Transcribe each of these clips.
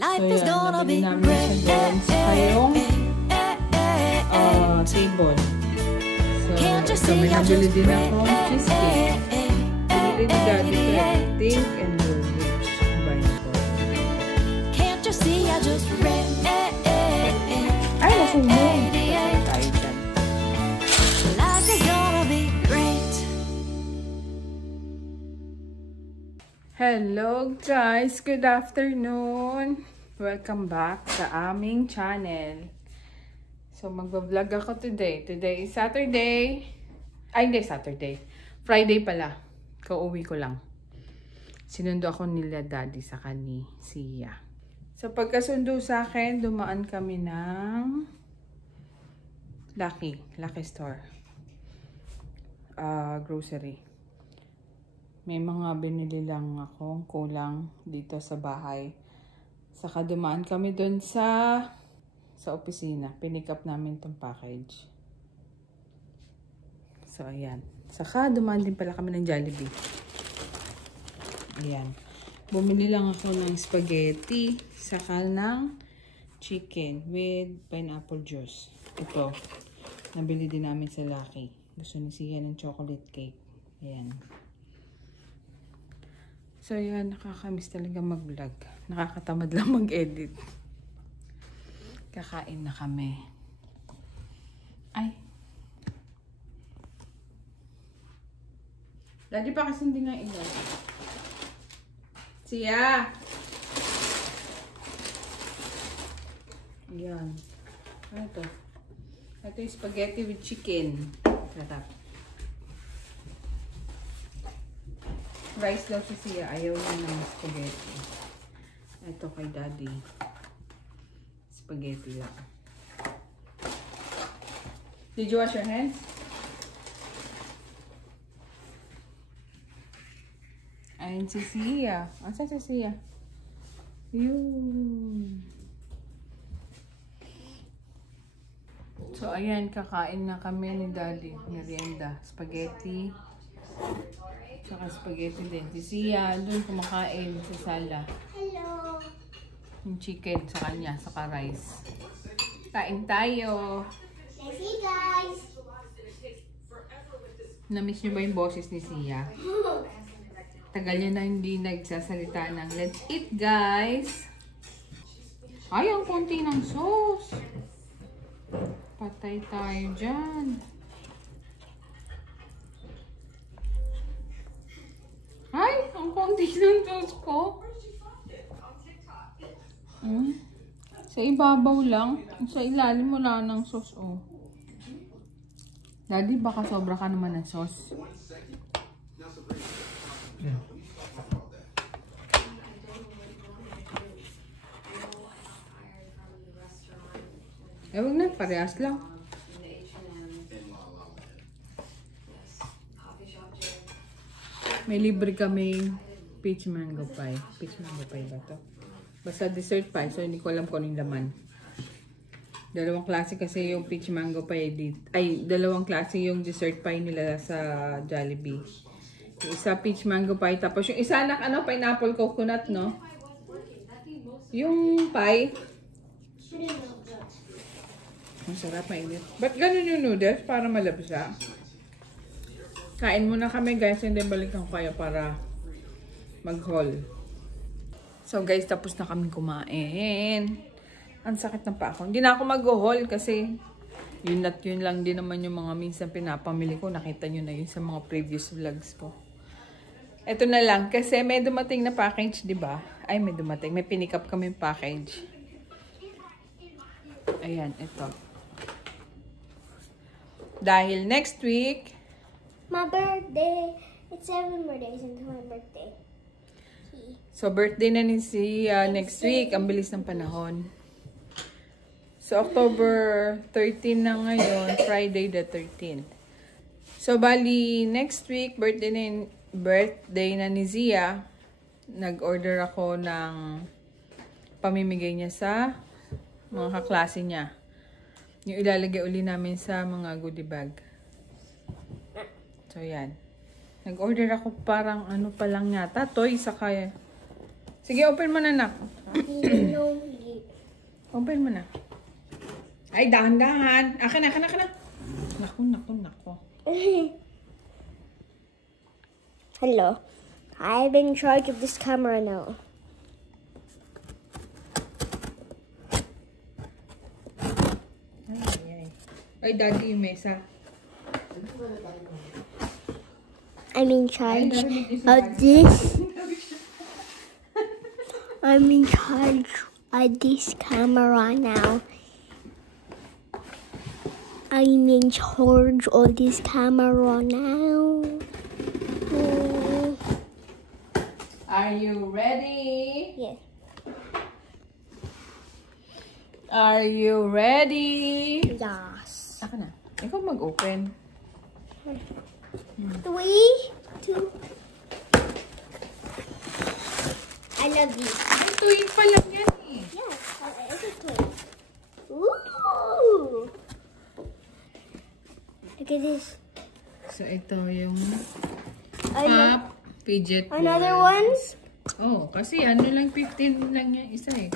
So yan, nabili namin siya doon sa kayong table. So may nabili din akong cheesecake. Pinili ni Daddy ko, Think and You'll Reach. Can't you see I just read? Ay, nasunog. Tayo dyan. Life is gonna be great. Hello guys! Good afternoon! Welcome back sa aming channel. So, magbablog ako today. Today is Saturday. Ay, hindi Saturday. Friday pala. Kauwi ko lang. Sinundo ako nila Daddy sa ni Sia. So, pagkasundo sa akin, dumaan kami ng Lucky Store. Grocery. May mga binili lang akong kulang dito sa bahay. Saka dumaan kami doon sa opisina. Pinick up namin tong package. So, ayan. Saka dumaan din pala kami ng Jollibee. Ayan. Bumili lang ako ng spaghetti. Saka ng chicken with pineapple juice. Ito. Nabili din namin sa Lucky. Gusto ni Sia ng chocolate cake. Ayan. So, yan. Nakakamiss talaga mag-vlog. Nakakatamad lang mag-edit. Kakain na kami. Ay. Daddy pa kasi hindi nga ilan. Sia! Ayan. Ano ito? Ito yung spaghetti with chicken. Sarap. Rice daw si Sia. Ayaw niya ng spaghetti. Ito kay Daddy. Spaghetti lang. Did you wash your hands? Ayan si Sia. Asa si Sia? Yun. So, ayan. Kakain na kami ni Daddy. Merienda. Spaghetti. Saka spaghetti din. Si Sia, doon kumakain sa sala. Hello. Yung chicken sa kanya, saka rice. Kain tayo. Let's see, guys. Na-miss nyo ba yung boses ni Sia? Tagal niya na hindi nagsasalita ng let's eat, guys. Ay, ang konti ng sauce. Patay tayo dyan. Ay, ang konti ng sauce ko. Sa ibabaw lang. Sa ilalim wala ng sauce, oh. Daddy, baka sobra ka naman ng sauce. Wag na, parehas lang. May libre kaming peach mango pie. Peach mango pie ba to? Basta dessert pie, so hindi ko alam kung anong laman. Dalawang klase kasi yung peach mango pie dito. Ay, dalawang klase yung dessert pie nila sa Jollibee. Yung isa peach mango pie, tapos yung isa anak, ano, pineapple coconut, no? Yung pie. Ang sarap, mainit. Ba't ganun yung noodles? Para malabsa. Kain muna kami, guys, and then balikan ko kayo para mag-haul. So guys, tapos na kami kumain. Ang sakit ng paa ko. Hindi na ako mag-haul kasi yun at yun lang din naman yung mga minsan pinapamili ko. Nakita nyo na yun sa mga previous vlogs ko. Ito na lang kasi may dumating na package, di ba? Ay, may dumating. May pinick up kami package. Ayan, ito. Dahil next week, My birthday. It's 7 more days until my birthday. so birthday na ni Sia next week. Ang bilis ng panahon. So October 13 na ngayon, Friday the 13th. So bali next week birthday na ni Sia. Nag-order ako ng pamimigay niya sa mga kaklase niya. Yung ilalagay uli namin sa mga goodie bag. So, yan. Nag-order ako parang ano pa lang yata. Toy, saka... Sige, open mo na, nak. Open mo na. Ay, dahan-dahan. Akin na. Naku. Hello. I'm in charge of this camera now. Ay, daddy yung mesa. I'm in charge of this. I'm in charge of this camera now. I'm in charge of this camera now. Are you ready? Yes. Are you ready? Yes. Ako na. Ikaw mag-open. 3, 2. I love these. Ay, tuwing pa lang yan eh. Yes, it's a toy. Ooh! Look at this. So, ito yung Ano- pop fidget Another balls. Oh, kasi ano lang 15 lang yan isa eh.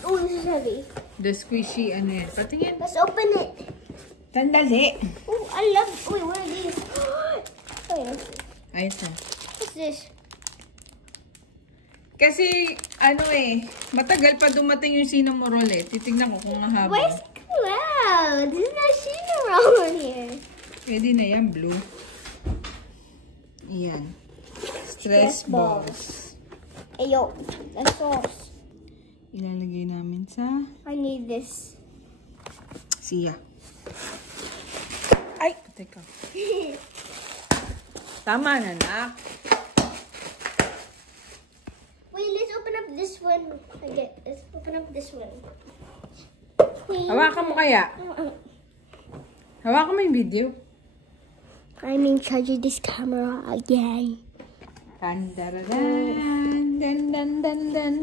Oh, this is heavy. The squishy ano yan. Patingin. Let's open it. Tandali. Oh, I love. Wait, what are these? Wait, let's see. Ayos na. What's this? Kasi, ano eh, matagal pa dumating yung cinnamon roll eh. Titignan ko kung mahaba. Where's wow? There's no cinnamon around here. Pwede na yan, blue. Ayan. Stress balls. Ayo, the sauce. Ilalagay namin sa I need this. siya. Ay! Teka. Tama na, nak. Wait, let's open up this one. Again, let's open up this one. Hawakan mo kaya? Hawakan mo yung video. I'm in charge of this camera again. Dandaradan, dan.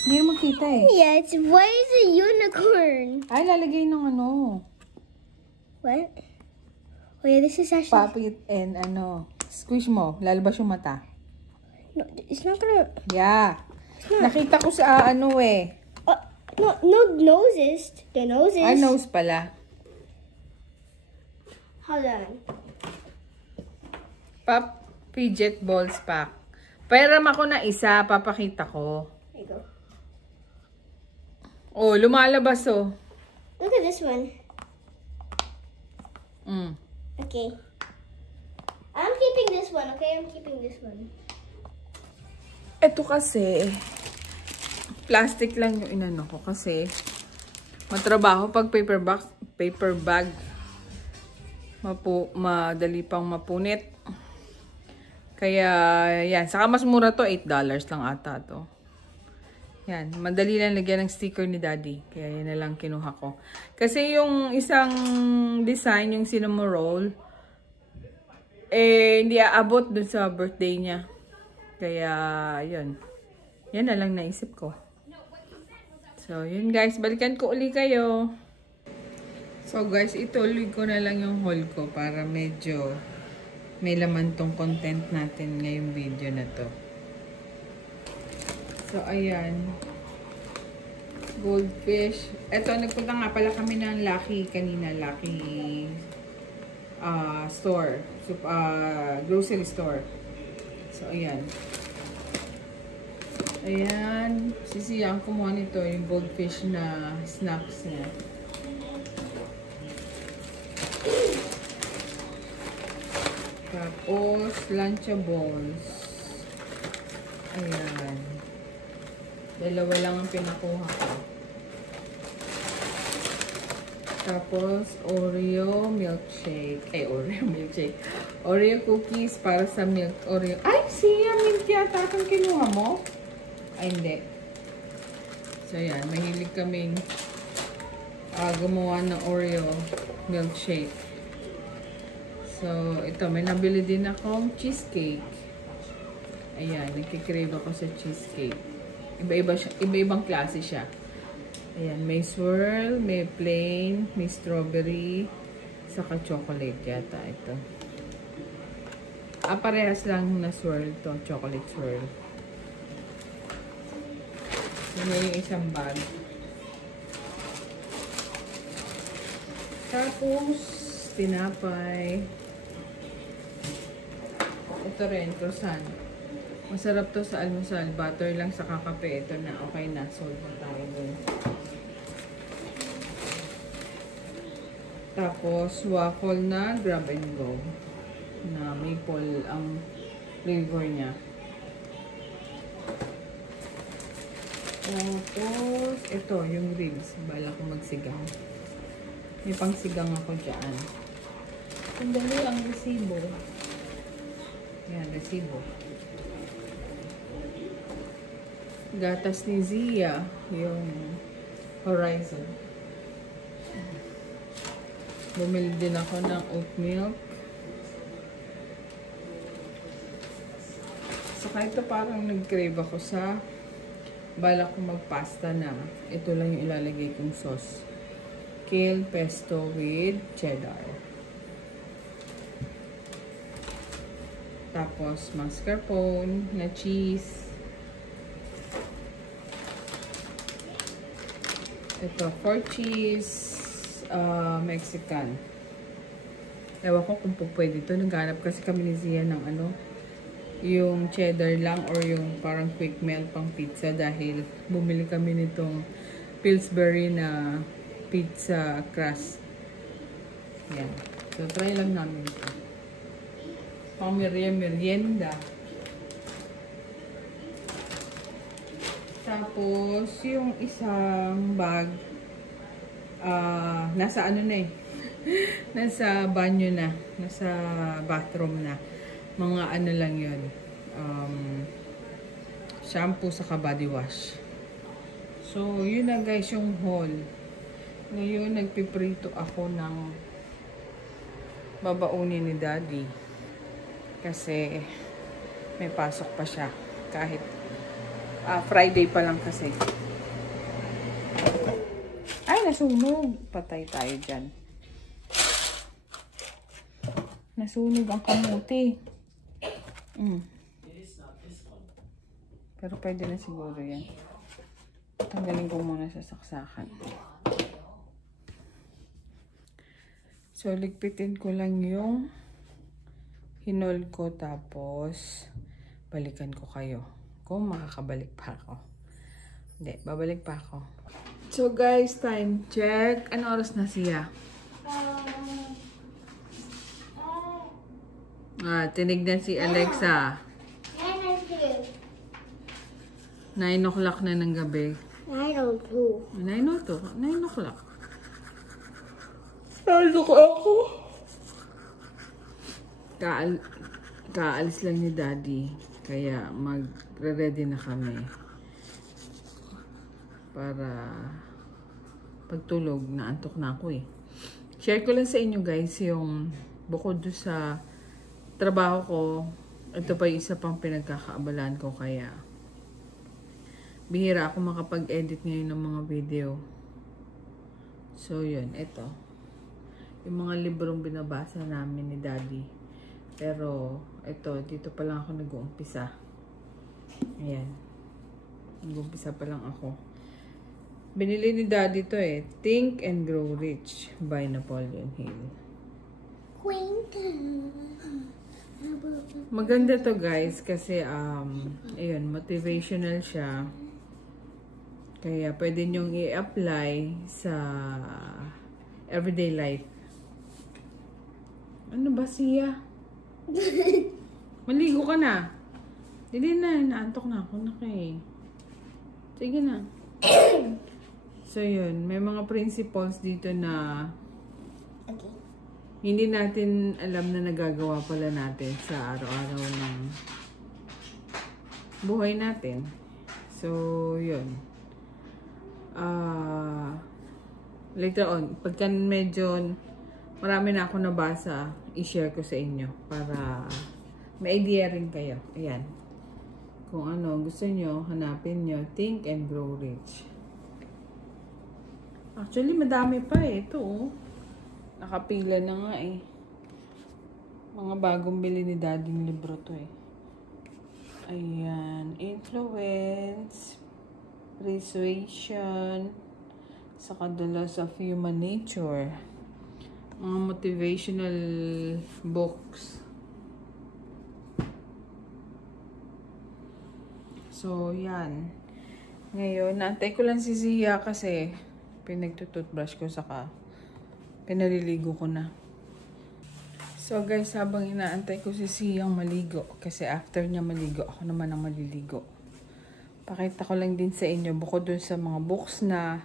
Hindi mo makita eh. Yeah, why is it a unicorn? Ay, lalagay ng ano. What? Oh yeah, this is actually. Pop it and ano. Squish mo. Lalabas yung mata. No, it's not gonna. Yeah. Nakita ko sa ano eh. No noses. The noses. Ay, nose pala. Hold on. Pop fidget balls pack. Pairam ako na isa. Papakita ko. There you go. Oh, lumalabas oh. Look at this one. Okay. I'm keeping this one, okay? I'm keeping this one. Ito kasi, plastic lang yung inano ko kasi matrabaho pag paper bag. Madali pang mapunit. Kaya, yan. Saka mas mura to, $8 lang ata to. Yan. Madali lang lagyan ng sticker ni Daddy. Kaya yan na lang kinuha ko. Kasi yung isang design, yung cinnamon roll, eh, hindi aabot dun sa birthday niya. Kaya, yun. Yan na lang naisip ko. So, yun guys. Balikan ko uli kayo. So guys, ituloy ko na lang yung haul ko para medyo may laman tong content natin ngayong video na to. So, ayan. Goldfish. Eto, nagpunta nga pala kami ng Lucky kanina. Lucky store. So, grocery store. So, ayan. Ayan. Sisiyang kumuha nito yung goldfish na snacks niya. Tapos, Lunchables. Ayan. Dalawa lang ang pinakuha ko. Tapos, Oreo milkshake. Ay, Oreo milkshake. Oreo cookies para sa milk. Oreo. Ay, siya milk yata kung kinuha mo. Ay, hindi. So, ayan. Mahilig kaming gumawa ng Oreo milkshake. So, ito. May nabili din akong cheesecake. Ayan. Nagkikrave ako sa cheesecake. Iba-ibang klase siya. Ayan. May swirl, may plain, may strawberry, saka chocolate yata ito. Parehas lang na swirl to. Chocolate swirl. Yun na yung isang bag. Tapos, tinapay. Ito rin, croissant. Masarap to sa almusal. Butter lang sa kakape. Ito na, okay na. Sold na tayo dun. Tapos, waffle na grab and go. Na maple ang flavor niya. Tapos, ito, yung ribs. Bala ko magsigang. May pangsigang ako dyan. Sandali ang resibo. Yan, resibo. Gatas ni Zia, yung Horizon. Bumili din ako ng oat milk. Saka ito parang nag-crave ako sa balak ko magpasta na. Ito lang yung ilalagay kong sauce. Kale pesto with cheddar. Tapos mascarpone na cheese. Ito 4 cheese Mexican. Ewan ko kung pwede ito. Naghanap kasi kami ni Zia ng ano, yung cheddar lang or yung parang quick melt pang pizza dahil bumili kami nitong Pillsbury na pizza crust. Yan. So, try lang namin ito. Pang merienda. Tapos, yung isang bag, nasa ano na eh. Nasa banyo na. Nasa bathroom na. Mga ano lang yun. Shampoo saka body wash. So, yun na guys yung haul. Ngayon, nagpiprito ako ng babaunin ni Daddy. Kasi, may pasok pa siya. Kahit, Friday pa lang kasi. Ay, nasunog. Patay tayo dyan. Nasunog ang kamuti. Pero pwede na siguro yan. Tanggalin ko muna sa saksakan. So, ligpitin ko lang yung hinol ko tapos balikan ko kayo. Kung makakabalik pa ako. Hindi, babalik pa ako. So, guys, time check. Ano oras na siya? Tinignan si Alexa. 9 o'clock na ng gabi. 9:02. 9 o'clock. Nandito ko ako. Kaalis lang ni Daddy. Kaya magre-ready na kami. Para pagtulog, naantok na ako eh. Share ko lang sa inyo guys yung bukod doon sa trabaho ko. Ito pa yung isa pang pinagkakaabalahan ko kaya bihira ako makapag-edit ngayon ng mga video. So yun, ito. Yung mga librong binabasa namin ni Daddy. Pero, ito, dito pa lang ako nag-uumpisa. Ayan. Nag-uumpisa pa lang ako. Binili ni Daddy to eh. Think and Grow Rich by Napoleon Hill. Maganda to guys kasi, ayun, motivational siya. Kaya, pwede nyong i-apply sa everyday life. Ano ba siya? Maligo ka na. Dili na, naantok na ako na kay. Sige na. So yun, may mga principles dito na hindi natin alam na nagagawa pala natin sa araw-araw ng buhay natin. So yun. Later on, pagka medyo marami na ako nabasa, i-share ko sa inyo para may idea rin kayo. Ayan. Kung ano gusto nyo, hanapin nyo. Think and Grow Rich. Actually, madami pa eh. Ito oh. Nakapila na nga eh. Mga bagong bili ni Daddy ng libro to eh. Ayan. Influence, Persuasion, saka The Laws of Human Nature. Mga motivational books. So, yan. Ngayon, naantay ko lang si Zia kasi pinagtututbrush ko saka pinaliligo ko na. So guys, habang inaantay ko si Ziyang maligo, kasi after niya maligo, ako naman ang maliligo. Pakita ko lang din sa inyo, bukod dun sa mga books na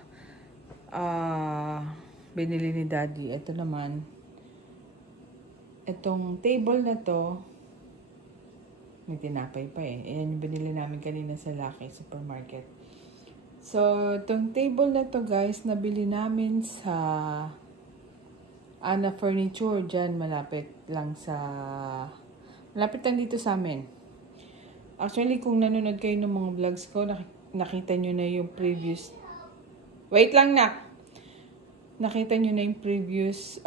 binili ni Daddy. Ito naman, itong table na to, may tinapay pa eh. Ayan yung binili namin kanina sa Lucky Supermarket. So, itong table na to guys, nabili namin sa Ana Furniture. Dyan, malapit lang dito sa amin. Actually, kung nanonood kayo ng mga vlogs ko, nakita nyo na yung previous... Wait lang na! Nakita nyo na yung previous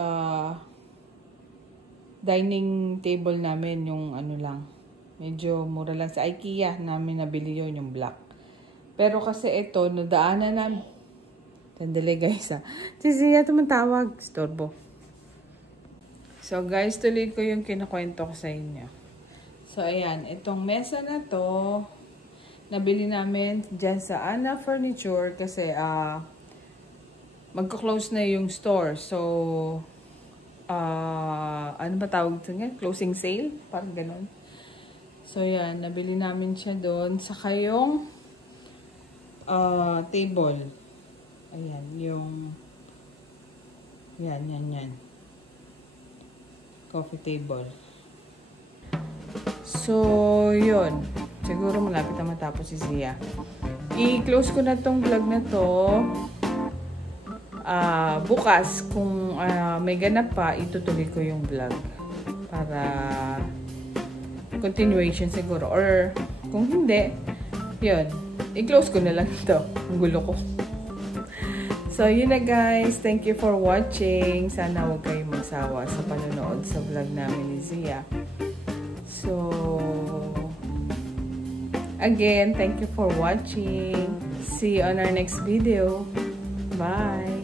dining table namin, yung ano lang. Medyo mura lang sa IKEA namin nabili yun, yung black. Pero kasi ito, nadaanan namin. Sandali guys ha. Si Zia tumatawag. Storbo. So guys, tuloy ko yung kinukwento ko sa inyo. So ayan, itong mesa na to, nabili namin dyan sa Ana Furniture kasi magko-close na yung store. So, ano ba tawag ito nga? Closing sale? Parang ganun. So yan, nabili namin siya doon. Saka yung table. Ayan, yung yan. Coffee table. So, yun. Siguro malapit na matapos si Zia. I-close ko na tong vlog na to. Bukas, kung may ganap pa, itutuloy ko yung vlog. Para continuation siguro. Or, kung hindi, yun. I-close ko na lang ito. Ang gulo ko. So, yun na guys. Thank you for watching. Sana huwag kayong magsawa sa panonood sa vlog namin ni Zia. So, again, thank you for watching. See you on our next video. Bye!